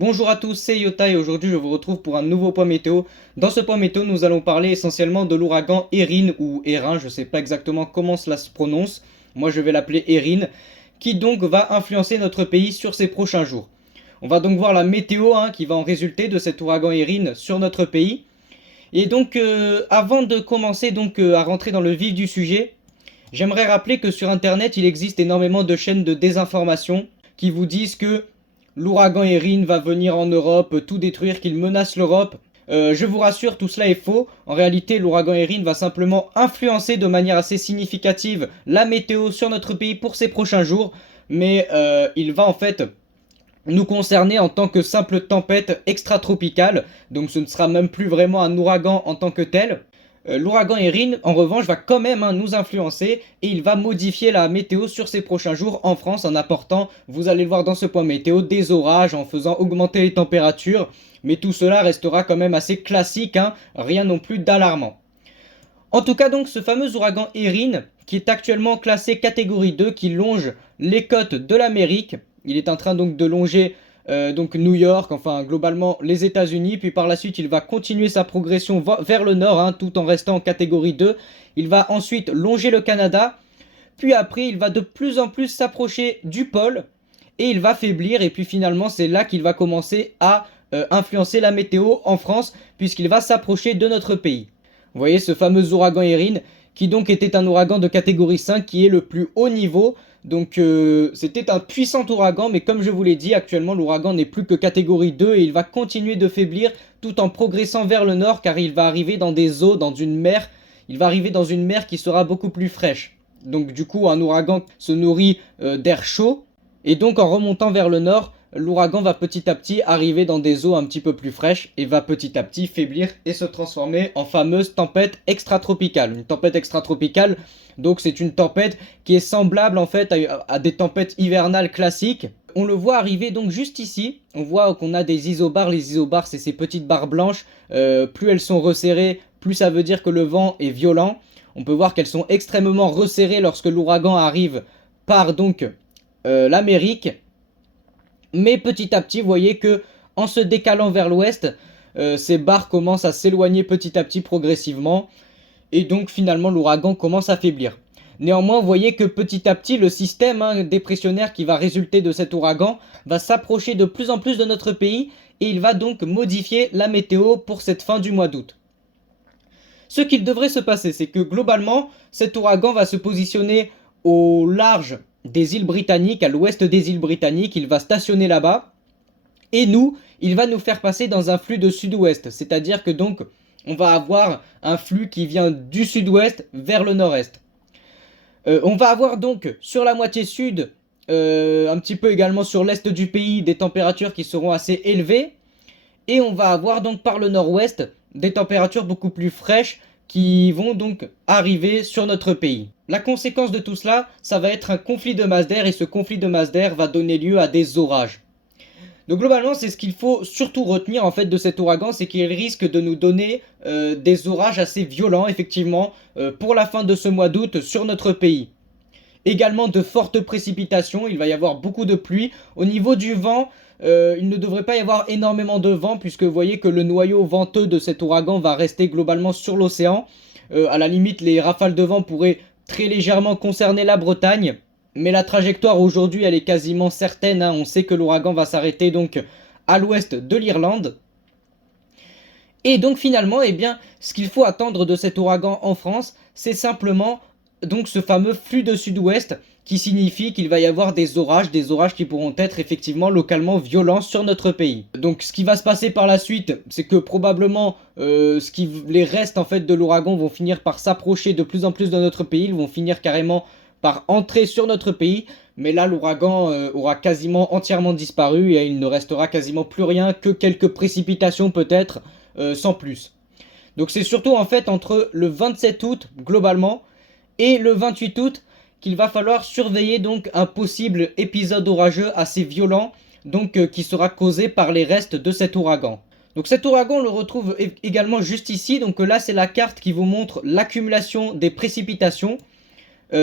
Bonjour à tous, c'est Yota et aujourd'hui je vous retrouve pour un nouveau point météo. Dans ce point météo, nous allons parler essentiellement de l'ouragan Erin ou Erin, je ne sais pas exactement comment cela se prononce. Moi je vais l'appeler Erin, qui donc va influencer notre pays sur ces prochains jours. On va donc voir la météo qui va en résulter de cet ouragan Erin sur notre pays. Et donc avant de commencer à rentrer dans le vif du sujet, j'aimerais rappeler que sur internet il existe énormément de chaînes de désinformation qui vous disent que l'ouragan Erin va venir en Europe, tout détruire, qu'il menace l'Europe. Je vous rassure, tout cela est faux. En réalité, l'ouragan Erin va simplement influencer de manière assez significative la météo sur notre pays pour ces prochains jours. Mais il va en fait nous concerner en tant que simple tempête extratropicale. Donc ce ne sera même plus vraiment un ouragan en tant que tel. L'ouragan Erin, en revanche, va quand même nous influencer et il va modifier la météo sur ces prochains jours en France en apportant, vous allez le voir dans ce point météo, des orages, en faisant augmenter les températures. Mais tout cela restera quand même assez classique, rien non plus d'alarmant. En tout cas donc ce fameux ouragan Erin, qui est actuellement classé catégorie 2, qui longe les côtes de l'Amérique. Il est en train donc de longer New York, enfin globalement les États-Unis, puis par la suite il va continuer sa progression vers le nord, tout en restant en catégorie 2. Il va ensuite longer le Canada, puis après il va de plus en plus s'approcher du pôle, et il va faiblir, et puis finalement c'est là qu'il va commencer à influencer la météo en France, puisqu'il va s'approcher de notre pays. Vous voyez ce fameux ouragan Erin, qui donc était un ouragan de catégorie 5, qui est le plus haut niveau. Donc c'était un puissant ouragan, mais comme je vous l'ai dit, actuellement l'ouragan n'est plus que catégorie 2 et il va continuer de faiblir tout en progressant vers le nord, car il va arriver dans des eaux, dans une mer. Il va arriver dans une mer qui sera beaucoup plus fraîche. Donc du coup un ouragan se nourrit d'air chaud, et donc en remontant vers le nord, l'ouragan va petit à petit arriver dans des eaux un petit peu plus fraîches et va petit à petit faiblir et se transformer en fameuse tempête extratropicale. Une tempête extratropicale, donc c'est une tempête qui est semblable en fait à des tempêtes hivernales classiques. On le voit arriver donc juste ici. On voit qu'on a des isobars. Les isobars, c'est ces petites barres blanches. Plus elles sont resserrées, plus ça veut dire que le vent est violent. On peut voir qu'elles sont extrêmement resserrées lorsque l'ouragan arrive par donc l'Amérique. Mais petit à petit, vous voyez que en se décalant vers l'ouest, ces barres commencent à s'éloigner petit à petit progressivement. Et donc finalement l'ouragan commence à faiblir. Néanmoins, vous voyez que petit à petit, le système dépressionnaire qui va résulter de cet ouragan va s'approcher de plus en plus de notre pays et il va donc modifier la météo pour cette fin du mois d'août. Ce qu'il devrait se passer, c'est que globalement, cet ouragan va se positionner au large des îles britanniques, à l'ouest des îles britanniques, il va stationner là-bas. Et nous, il va nous faire passer dans un flux de sud-ouest, c'est-à-dire que donc on va avoir un flux qui vient du sud-ouest vers le nord-est. On va avoir donc sur la moitié sud, un petit peu également sur l'est du pays, des températures qui seront assez élevées. Et on va avoir donc par le nord-ouest des températures beaucoup plus fraîches qui vont donc arriver sur notre pays. La conséquence de tout cela, ça va être un conflit de masse d'air et ce conflit de masse d'air va donner lieu à des orages. Donc globalement, c'est ce qu'il faut surtout retenir en fait de cet ouragan, c'est qu'il risque de nous donner des orages assez violents effectivement pour la fin de ce mois d'août sur notre pays. Également de fortes précipitations, il va y avoir beaucoup de pluie. Au niveau du vent, il ne devrait pas y avoir énormément de vent puisque vous voyez que le noyau venteux de cet ouragan va rester globalement sur l'océan. À la limite, les rafales de vent pourraient très légèrement concerner la Bretagne. Mais la trajectoire aujourd'hui, elle est quasiment certaine. On sait que l'ouragan va s'arrêter donc à l'ouest de l'Irlande. Et donc finalement, eh bien, ce qu'il faut attendre de cet ouragan en France, c'est simplement donc ce fameux flux de sud-ouest qui signifie qu'il va y avoir des orages qui pourront être effectivement localement violents sur notre pays. Donc ce qui va se passer par la suite, c'est que probablement les restes en fait de l'ouragan vont finir par s'approcher de plus en plus de notre pays, ils vont finir carrément par entrer sur notre pays, mais là l'ouragan aura quasiment entièrement disparu et il ne restera quasiment plus rien que quelques précipitations peut-être, sans plus. Donc c'est surtout en fait entre le 27 août globalement et le 28 août qu'il va falloir surveiller donc un possible épisode orageux assez violent donc qui sera causé par les restes de cet ouragan. Donc cet ouragan on le retrouve également juste ici, donc là c'est la carte qui vous montre l'accumulation des précipitations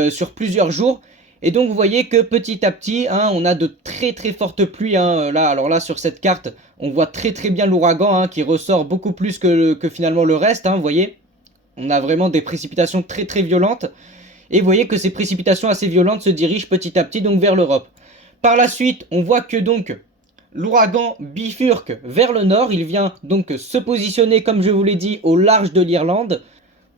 sur plusieurs jours. Et donc vous voyez que petit à petit, hein, on a de très très fortes pluies. Hein, là, alors là sur cette carte, on voit très très bien l'ouragan hein, qui ressort beaucoup plus que finalement le reste. Hein, vous voyez, on a vraiment des précipitations très très violentes. Et vous voyez que ces précipitations assez violentes se dirigent petit à petit donc vers l'Europe. Par la suite, on voit que donc l'ouragan bifurque vers le nord. Il vient donc se positionner, comme je vous l'ai dit, au large de l'Irlande.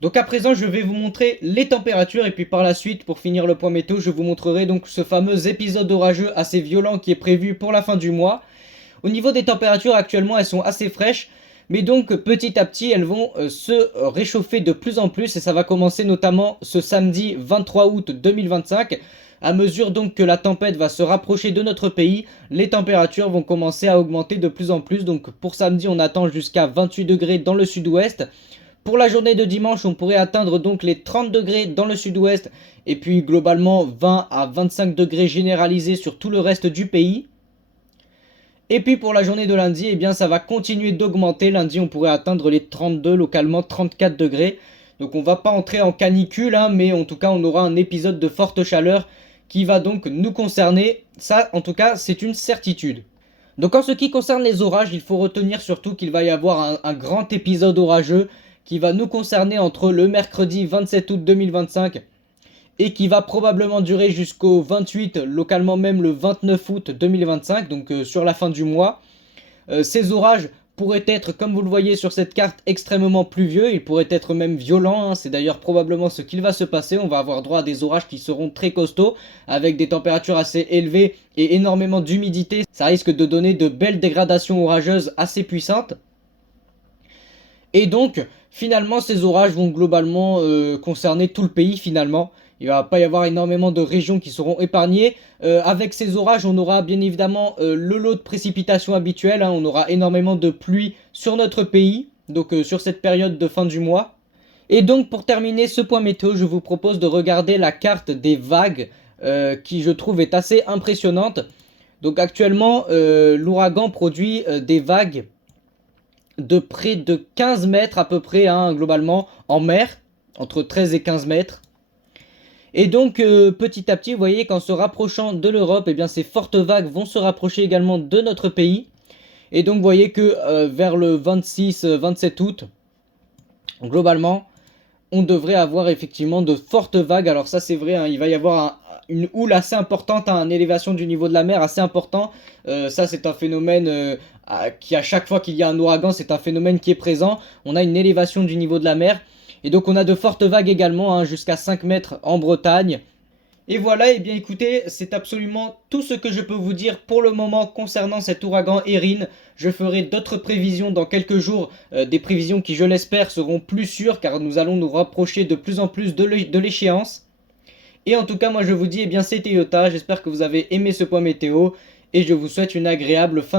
Donc à présent, je vais vous montrer les températures et puis par la suite, pour finir le point météo, je vous montrerai donc ce fameux épisode orageux assez violent qui est prévu pour la fin du mois. Au niveau des températures, actuellement, elles sont assez fraîches, mais donc petit à petit, elles vont se réchauffer de plus en plus et ça va commencer notamment ce samedi 23 août 2025. À mesure donc que la tempête va se rapprocher de notre pays, les températures vont commencer à augmenter de plus en plus. Donc pour samedi, on attend jusqu'à 28 degrés dans le sud-ouest. Pour la journée de dimanche, on pourrait atteindre donc les 30 degrés dans le sud-ouest et puis globalement 20 à 25 degrés généralisés sur tout le reste du pays. Et puis pour la journée de lundi, eh bien ça va continuer d'augmenter. Lundi, on pourrait atteindre les 32, localement 34 degrés. Donc on va pas entrer en canicule, hein, mais en tout cas on aura un épisode de forte chaleur qui va donc nous concerner. Ça, en tout cas, c'est une certitude. Donc en ce qui concerne les orages, il faut retenir surtout qu'il va y avoir un grand épisode orageux qui va nous concerner entre le mercredi 27 août 2025 et qui va probablement durer jusqu'au 28, localement même le 29 août 2025, donc sur la fin du mois. Ces orages pourraient être, comme vous le voyez sur cette carte, extrêmement pluvieux, ils pourraient être même violents, hein. C'est d'ailleurs probablement ce qu'il va se passer. On va avoir droit à des orages qui seront très costauds, avec des températures assez élevées et énormément d'humidité. Ça risque de donner de belles dégradations orageuses assez puissantes. Et donc, finalement, ces orages vont globalement concerner tout le pays finalement. Il ne va pas y avoir énormément de régions qui seront épargnées. Avec ces orages, on aura bien évidemment le lot de précipitations habituel. Hein. On aura énormément de pluie sur notre pays, donc sur cette période de fin du mois. Et donc, pour terminer ce point météo, je vous propose de regarder la carte des vagues, qui je trouve est assez impressionnante. Donc actuellement, l'ouragan produit des vagues de près de 15 mètres à peu près, hein, globalement, en mer, entre 13 et 15 mètres. Et donc, petit à petit, vous voyez qu'en se rapprochant de l'Europe, eh bien, ces fortes vagues vont se rapprocher également de notre pays. Et donc, vous voyez que vers le 26-27 août, globalement, on devrait avoir effectivement de fortes vagues. Alors ça, c'est vrai, hein, il va y avoir une houle assez importante, hein, une élévation du niveau de la mer assez important. Ça, c'est un phénomène qui, à chaque fois qu'il y a un ouragan, c'est un phénomène qui est présent. On a une élévation du niveau de la mer. Et donc on a de fortes vagues également, hein, jusqu'à 5 mètres en Bretagne. Et voilà, et bien écoutez, c'est absolument tout ce que je peux vous dire pour le moment concernant cet ouragan Erin. Je ferai d'autres prévisions dans quelques jours, des prévisions qui je l'espère seront plus sûres car nous allons nous rapprocher de plus en plus de l'échéance. Et en tout cas, moi je vous dis, eh bien c'était Yota, j'espère que vous avez aimé ce point météo et je vous souhaite une agréable fin de journée.